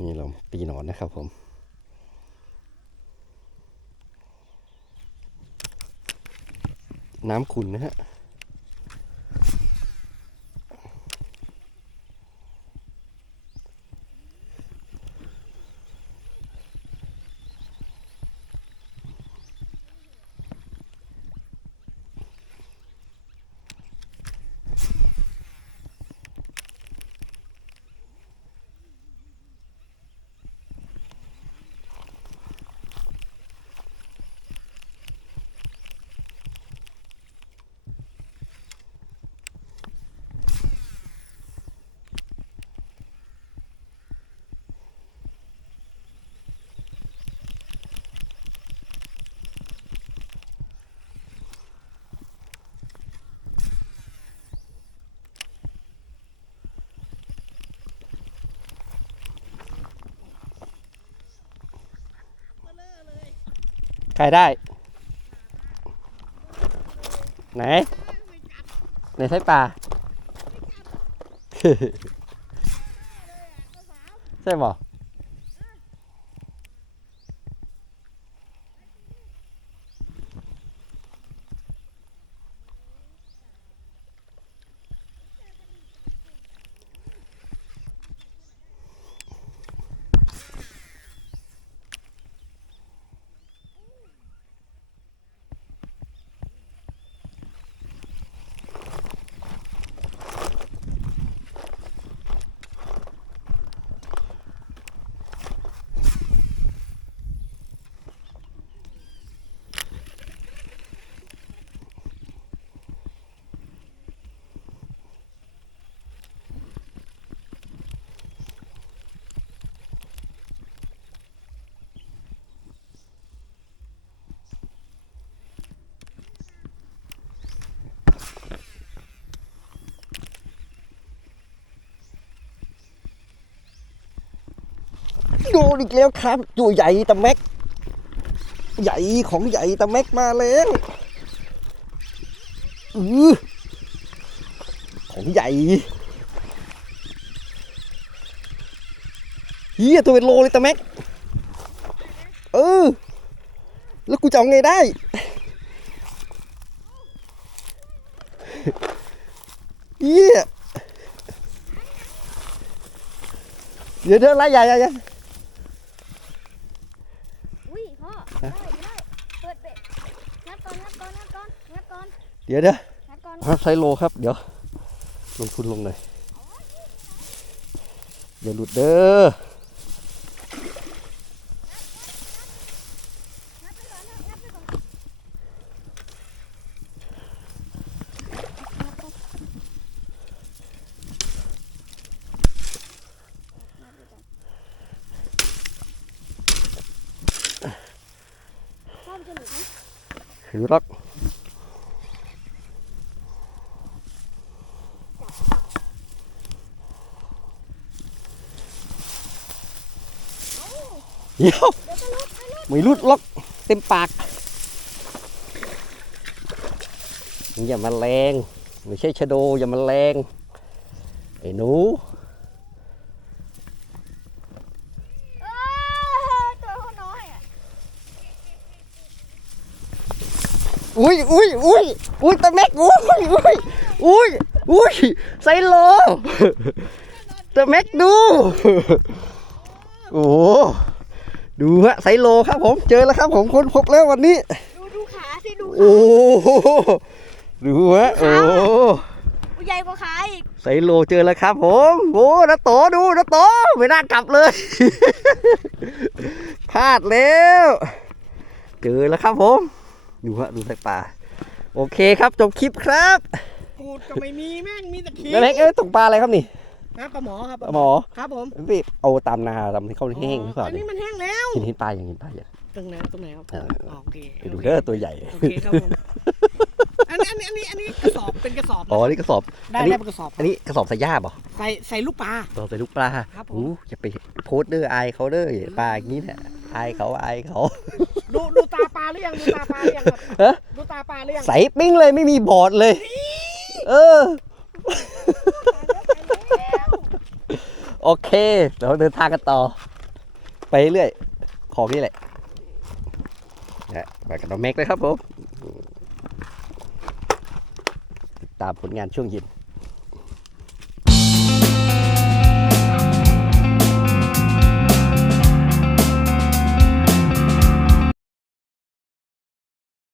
นี่เราตีหนอนนะครับผม น้ำขุ่นนะฮะ ใครได้ ไหนในไส้ปลาใช่บ่ โดนอีกแล้วครับตัวใหญ่ตะแม็ก ใหญ่ของใหญ่ตะแม็กมาแล้วอือของใหญ่เฮียตัวเป็นโลเลยตะแม็ก เออ แล้วกูจะเอาไงได้ เฮียเดี๋ยวเดี๋ยวไล่ใหญ่ใหญ่ใหญ่ อุ้ยพ่อ ได้ได้เปิดเบ็ดงัดก่อนงัดก่อนงัดก่อนงัดก่อนเดี๋ยวเดี๋ยวงัดก่อนฮะไซโลครับ เดี๋ยว ลงทุนลงหน่อยอย่าหลุดเด้อ งัดไปก่อนงัดไปก่อน พ่อมันจะหลุดไหม ถือล็อกเดี๋ยวเดี๋ยวจะไม่รุดล็อกเต็มปากอย่ามาแรง ไม่ใช่ชะโดอย่ามาแรง ไอ้หนู เออตัวเขาน้อยอะ อุ้ยอุ้ยอุ้ยอุ้ยตะแม็กอุ้ยอุ้ยอุ้ยอุ้ยไซโลตะแม็กดู โอ้โหดูฮะไซโลครับผมเจอแล้วครับผมคนพบแล้ววันนี้ ดูดูขาสิดูโอ้โหดูฮะโอ้ขาใหญ่กว่าขาอีกไซโลเจอแล้วครับผมโอ้นาโตดูนาโตไม่น่ากลับเลยพลาดแล้ว เจอแล้วครับผม ดูฮะดูสายป่า โอเคครับจบคลิปครับกูดก็ไม่มีแม่งมีแต่ขี้แล้วเล็กเอ้ยตกปลาอะไรครับนี่นะปลาหมอครับปลาหมอครับผมพี่เอาตามนาตามที่เขาแห้งหรือเปล่าอันเนี่นี้ยมันแห้งแล้วเห็นเห็นปลาอย่างเห็นปลาอย่างตรงไหนตรงไหนครับเออโอเคไปดูเด้อตัวใหญ่โอเคครับผมอันนี้อันนี้อันนี้อันนี้กระสอบเป็นกระสอบนะอ๋อนี่กระสอบได้อันนี้ได้เป็นกระสอบอันนี้กระสอบใส่หญ้าเปล่ะใส่ใส่ลูกปลากระสอบใส่ลูกปลาครับผมอู้อย่าไปโพสต์เด้ออายเขาเด้อปลาอย่างนี้เนี่ย อายเขาอายเขาดูดูตาปลาหรือยังดูตาปลาหรือยังครับฮะดูตาปลาหรือยังใสปิ้งเลยไม่มีบอดเลย เออ โอเคเราเดินทางกันต่อ ไปเรื่อยของนี่แหละนะไปกับน้องแม็กนะครับผม ติดตามผลงานช่วงเย็น